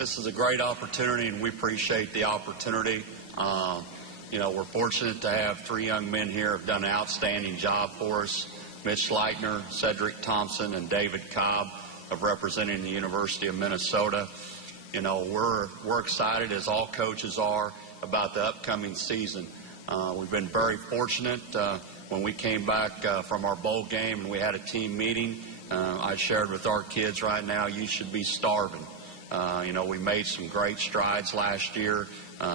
This is a great opportunity, and we appreciate the opportunity. We're fortunate to have three young men here who have done an outstanding job for us. Mitch Leitner, Cedric Thompson, and David Cobb of representing the University of Minnesota. We're excited, as all coaches are, about the upcoming season. We've been very fortunate when we came back from our bowl game and we had a team meeting. I shared with our kids right now, you should be starving. We made some great strides last year.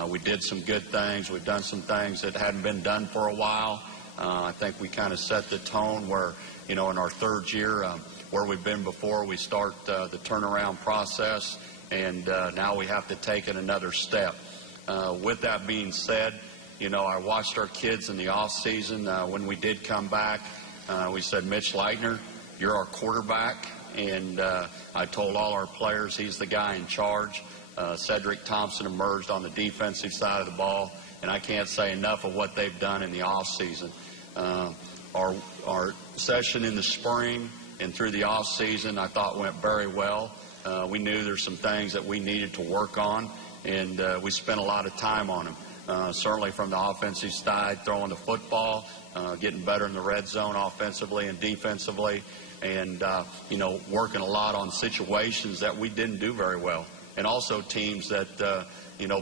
We did some good things. We've done some things that hadn't been done for a while. I think we kind of set the tone where, in our third year, where we've been before, we start the turnaround process, and now we have to take it another step. With that being said, I watched our kids in the off season. When we did come back, we said, Mitch Leitner, you're our quarterback. And I told all our players he's the guy in charge. Cedric Thompson emerged on the defensive side of the ball, and I can't say enough of what they've done in the off season. Our session in the spring and through the off season, I thought, went very well. We knew there's some things that we needed to work on, and we spent a lot of time on them. Certainly from the offensive side, throwing the football, getting better in the red zone offensively and defensively, and working a lot on situations that we didn't do very well, and also teams that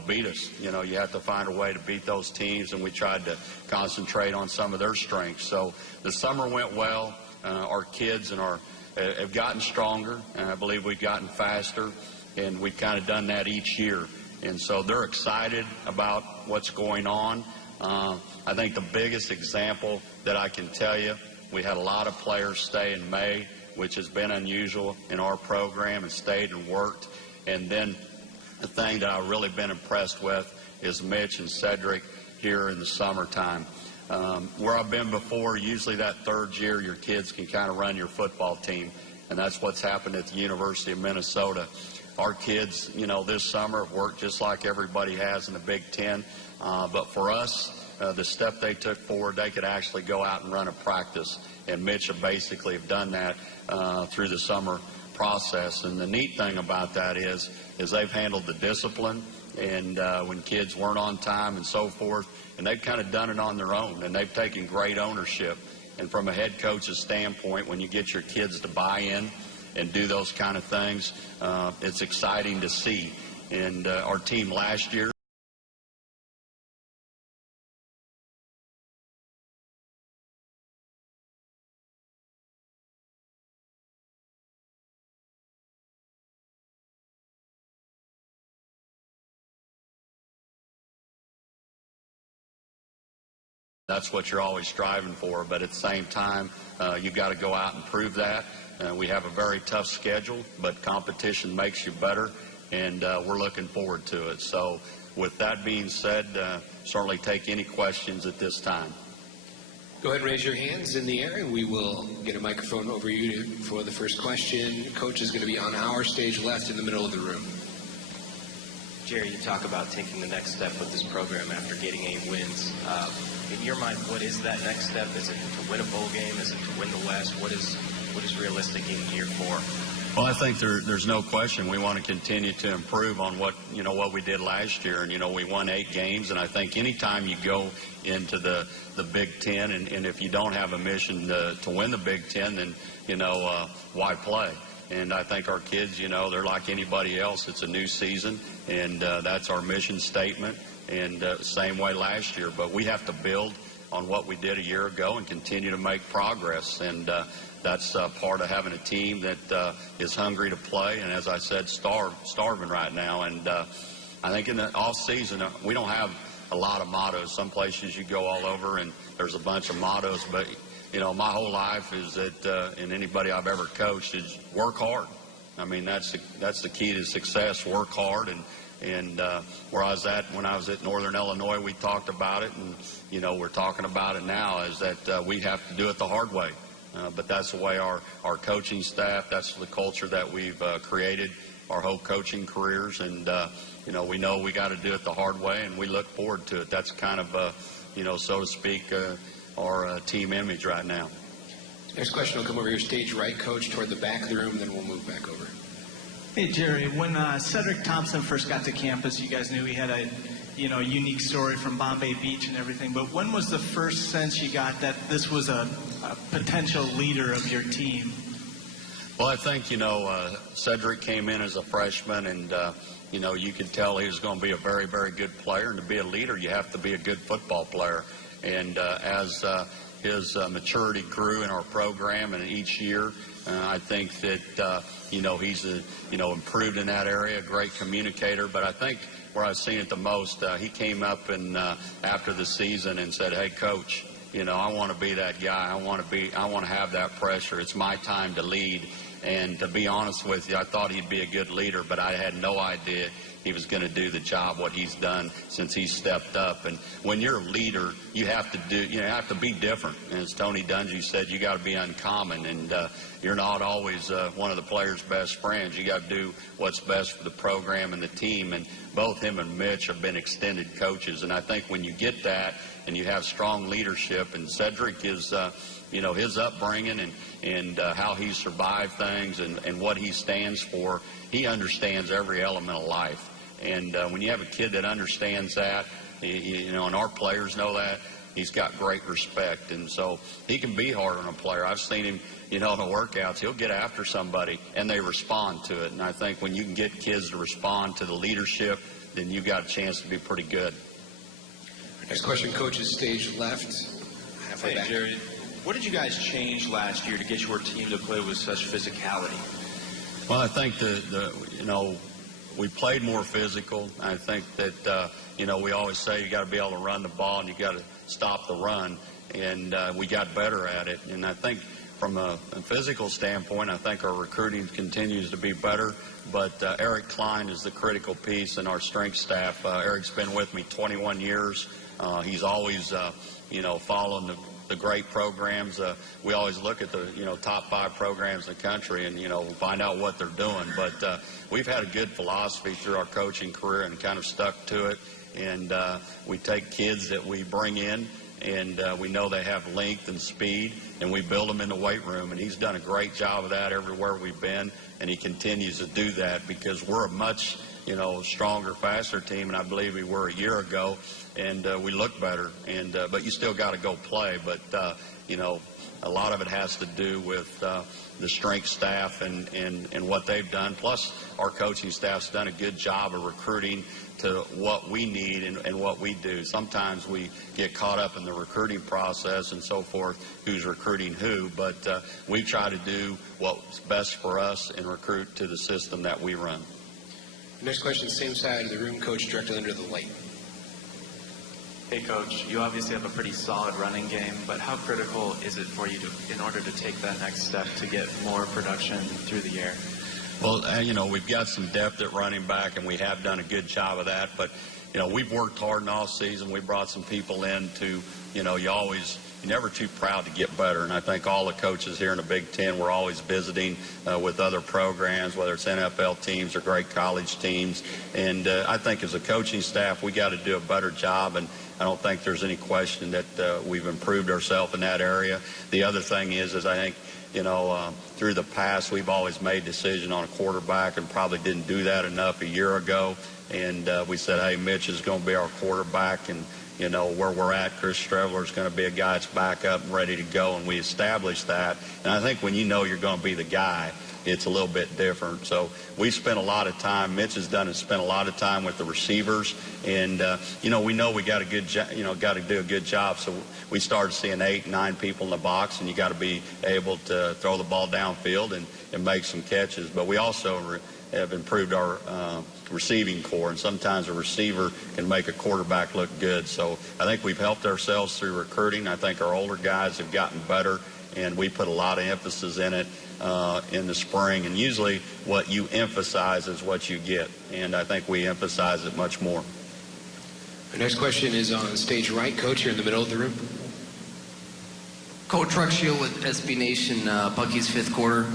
beat us. You have to find a way to beat those teams, and we tried to concentrate on some of their strengths. So the summer went well. Our kids have gotten stronger, and I believe we've gotten faster, and we've kind of done that each year. And so they're excited about what's going on. I think the biggest example that I can tell you, we had a lot of players stay in May, which has been unusual in our program, and stayed and worked. And then the thing that I've really been impressed with is Mitch and Cedric here in the summertime. Where I've been before, usually that third year your kids can kind of run your football team, and that's what's happened at the University of Minnesota. Our kids, this summer have worked just like everybody has in the Big Ten, but for us, the step they took forward, they could actually go out and run a practice, and Mitch have basically done that through the summer process. And the neat thing about that is they've handled the discipline, and when kids weren't on time and so forth, and they've kind of done it on their own, and they've taken great ownership. And from a head coach's standpoint, when you get your kids to buy in and do those kind of things, it's exciting to see. And our team last year, that's what you're always striving for, but at the same time, you got to go out and prove that. We have a very tough schedule, but competition makes you better, and we're looking forward to it. So with that being said, certainly take any questions at this time. Go ahead and raise your hands in the air, and we will get a microphone over you for the first question. Coach is going to be on our stage left in the middle of the room. Jerry, you talk about taking the next step with this program after getting 8 wins. In your mind, what is that next step? Is it to win a bowl game? Is it to win the West? What is realistic in year 4? Well, I think there's no question we want to continue to improve on what we did last year. And, we won 8 games. And I think anytime you go into the Big Ten, and if you don't have a mission to win the Big Ten, then, why play? And I think our kids, they're like anybody else. It's a new season, and that's our mission statement. And same way last year. But we have to build on what we did a year ago and continue to make progress. And that's part of having a team that is hungry to play. And as I said, starving right now. And I think in the off season, we don't have a lot of mottos. Some places you go all over and there's a bunch of mottos. But, my whole life is that, and anybody I've ever coached, is work hard. I mean, that's the key to success, work hard. And where I was at when I was at Northern Illinois, we talked about it, and, we're talking about it now, is that we have to do it the hard way. But that's the way our coaching staff, that's the culture that we've created our whole coaching careers. And, we know we got to do it the hard way, and we look forward to it. That's kind of, so to speak, our team image right now. Next question will come over here, stage right, Coach, toward the back of the room, then we'll move back over. Hey, Jerry, when Cedric Thompson first got to campus, you guys knew he had a unique story from Bombay Beach and everything, but when was the first sense you got that this was a potential leader of your team? Well, I think, Cedric came in as a freshman, and, you could tell he was going to be a very, very good player. And to be a leader, you have to be a good football player. And as his maturity grew in our program and each year, I think that, he's, improved in that area, a great communicator. But I think where I've seen it the most, he came up and after the season and said, hey, Coach, I want to be that guy. I want to have that pressure. It's my time to lead. And to be honest with you, I thought he'd be a good leader, but I had no idea he was going to do the job what he's done since he stepped up. And when you're a leader, you have to be different. And as Tony Dungy said, you got to be uncommon. And you're not always one of the players' best friends. You got to do what's best for the program and the team. And both him and Mitch have been extended coaches. And I think when you get that and you have strong leadership, and Cedric is, his upbringing and how he survived things and what he stands for, he understands every element of life. And when you have a kid that understands that, and our players know that, he's got great respect. And so he can be hard on a player. I've seen him, in the workouts, he'll get after somebody, and they respond to it. And I think when you can get kids to respond to the leadership, then you've got a chance to be pretty good. Next question, coaches, stage left. Halfway back. Jerry, what did you guys change last year to get your team to play with such physicality? Well, I think we played more physical. I think that, we always say you got to be able to run the ball and you got to stop the run. And we got better at it. And I think from a physical standpoint, I think our recruiting continues to be better. But Eric Klein is the critical piece in our strength staff. Eric's been with me 21 years. He's always, following the great programs. We always look at the, top 5 programs in the country and, find out what they're doing. But we've had a good philosophy through our coaching career and kind of stuck to it. And we take kids that we bring in, and we know they have length and speed, and we build them in the weight room. And he's done a great job of that everywhere we've been, and he continues to do that because we're a much, stronger, faster team, and I believe we were a year ago. And we look better, but you still got to go play. But, a lot of it has to do with the strength staff and what they've done. Plus, our coaching staff's done a good job of recruiting to what we need and what we do. Sometimes we get caught up in the recruiting process and so forth, who's recruiting who. But we try to do what's best for us and recruit to the system that we run. Next question, same side of the room, coach, directly under the light. Hey, Coach, you obviously have a pretty solid running game, but how critical is it for you in order to take that next step to get more production through the air? Well, we've got some depth at running back, and we have done a good job of that. But, we've worked hard in all season. We brought some people in to, you're never too proud to get better. And I think all the coaches here in the Big Ten, we're always visiting with other programs, whether it's NFL teams or great college teams. And I think as a coaching staff, we got to do a better job. And I don't think there's any question that we've improved ourselves in that area. The other thing is I think, through the past, we've always made decisions on a quarterback and probably didn't do that enough a year ago. And we said, hey, Mitch is going to be our quarterback. And, where we're at, Chris Streveler is going to be a guy that's back up and ready to go. And we established that. And I think when you're going to be the guy, it's a little bit different. So we spent a lot of time, Mitch has done and spent a lot of time with the receivers. And, we know we got to do a good job. So we started seeing 8, 9 people in the box, and you got to be able to throw the ball downfield and make some catches. But we also have improved our receiving core, and sometimes a receiver can make a quarterback look good. So I think we've helped ourselves through recruiting. I think our older guys have gotten better, and we put a lot of emphasis in it in the spring. And usually what you emphasize is what you get, and I think we emphasize it much more. Our next question is on stage right. Coach, you're in the middle of the room. Coach Rexhiel with SB Nation, Bucky's fifth quarter.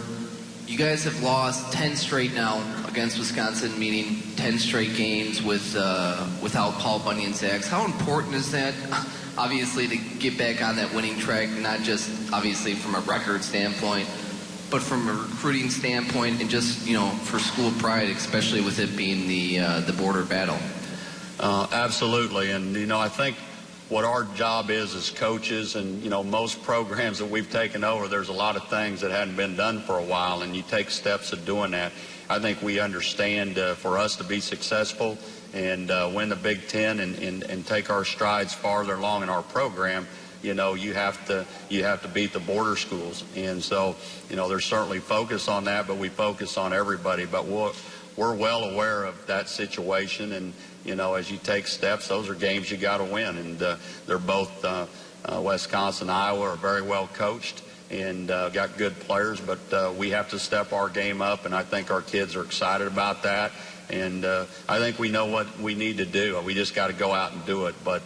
You guys have lost 10 straight now against Wisconsin, meaning 10 straight games without Paul Bunyan sacks. How important is that, obviously, to get back on that winning track, not just, obviously, from a record standpoint, but from a recruiting standpoint and just, for school pride, especially with it being the border battle? Absolutely. And, I think what our job is as coaches and, most programs that we've taken over, there's a lot of things that hadn't been done for a while, and you take steps of doing that. I think we understand for us to be successful and win the Big Ten and take our strides farther along in our program, you have to beat the border schools. And so, there's certainly focus on that, but we focus on everybody. But we're well aware of that situation, and as you take steps, those are games you got to win. And they're both Wisconsin, Iowa are very well coached and got good players, but we have to step our game up, and I think our kids are excited about that. And I think we know what we need to do. We just got to go out and do it. But,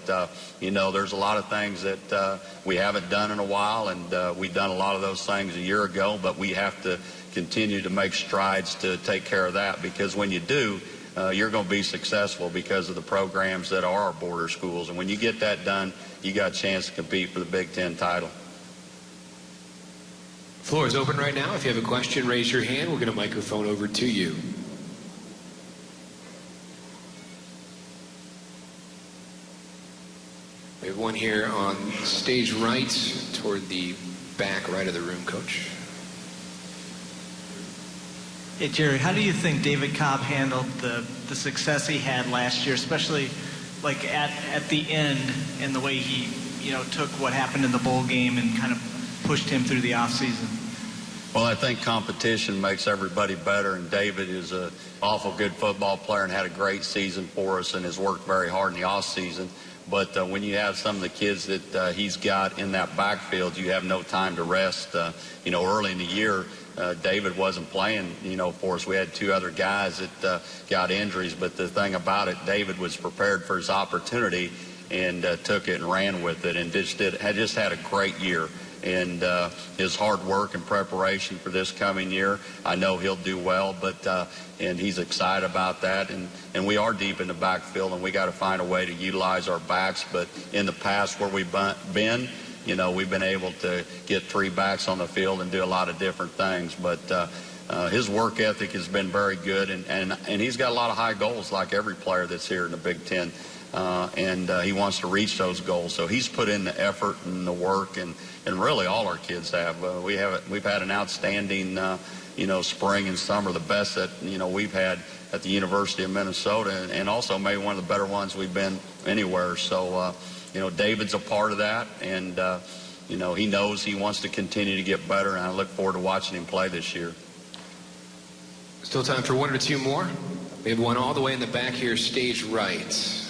there's a lot of things that we haven't done in a while, and we've done a lot of those things a year ago, but we have to continue to make strides to take care of that, because when you do, you're going to be successful because of the programs that are our border schools. And when you get that done, you got a chance to compete for the Big Ten title. Floor is open right now. If you have a question, raise your hand. We'll get a microphone over to you. We have one here on stage right toward the back right of the room, Coach. Hey, Jerry, how do you think David Cobb handled the success he had last year, especially like at the end, and the way he, took what happened in the bowl game and kind of pushed him through the offseason? Well, I think competition makes everybody better, and David is an awful good football player and had a great season for us and has worked very hard in the offseason. But when you have some of the kids that he's got in that backfield, you have no time to rest. Early in the year, David wasn't playing, for us. We had two other guys that got injuries. But the thing about it, David was prepared for his opportunity and took it and ran with it and just had a great year. And his hard work and preparation for this coming year, I know he'll do well, and he's excited about that. And we are deep in the backfield, and we got to find a way to utilize our backs. But in the past where we've been, we've been able to get three backs on the field and do a lot of different things. But his work ethic has been very good, and he's got a lot of high goals like every player that's here in the Big Ten. And he wants to reach those goals. So he's put in the effort and the work, and really all our kids have. We've had an outstanding, spring and summer, the best that, we've had at the University of Minnesota, and also maybe one of the better ones we've been anywhere. So, David's a part of that, and, he knows he wants to continue to get better, and I look forward to watching him play this year. Still time for one or two more. We have one all the way in the back here, stage right.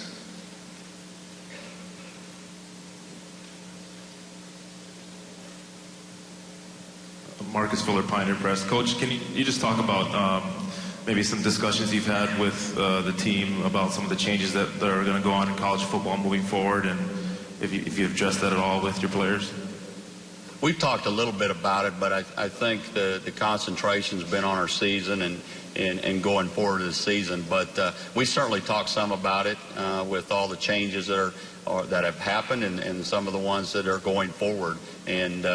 Marcus Fuller, Pioneer Press. Coach, can you just talk about maybe some discussions you've had with the team about some of the changes that are going to go on in college football moving forward, and if you've addressed that at all with your players? We've talked a little bit about it, but I think the concentration's been on our season and going forward to the season. But we certainly talked some about it with all the changes that have happened and some of the ones that are going forward. And,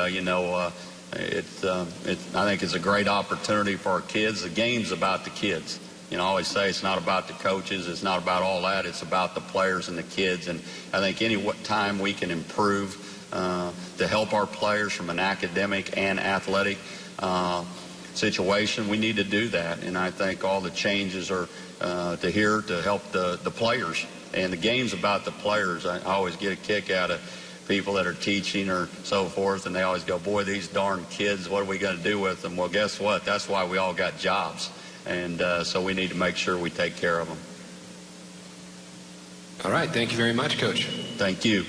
I think it's a great opportunity for our kids. The game's about the kids. I always say it's not about the coaches. It's not about all that. It's about the players and the kids. And I think any time we can improve to help our players from an academic and athletic situation, we need to do that. And I think all the changes are here to help the players. And the game's about the players. I always get a kick out of people that are teaching or so forth, and they always go, boy, these darn kids, what are we going to do with them? Well, guess what? That's why we all got jobs. And so we need to make sure we take care of them. All right. Thank you very much, Coach. Thank you.